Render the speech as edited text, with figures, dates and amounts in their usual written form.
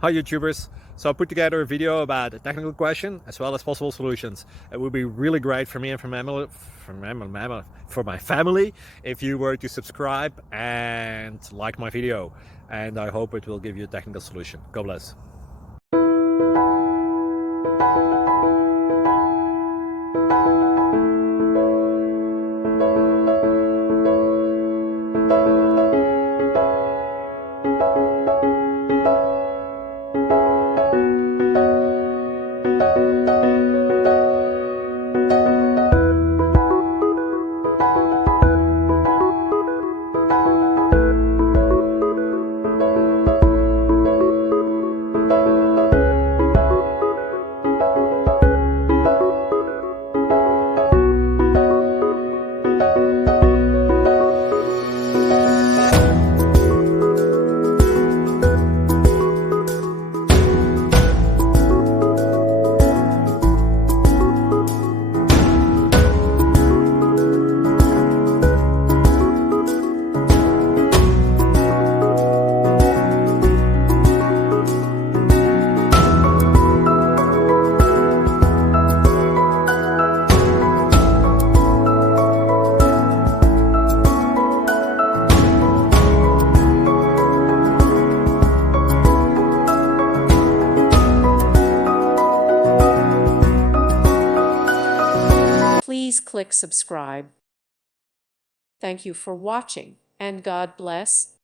Hi YouTubers! So I put together a video about a technical question as well as possible solutions. It would be really great for me and for my family if you were to subscribe and like my video, and I hope it will give you a technical solution. God bless. Please click subscribe. Thank you for watching, and God bless.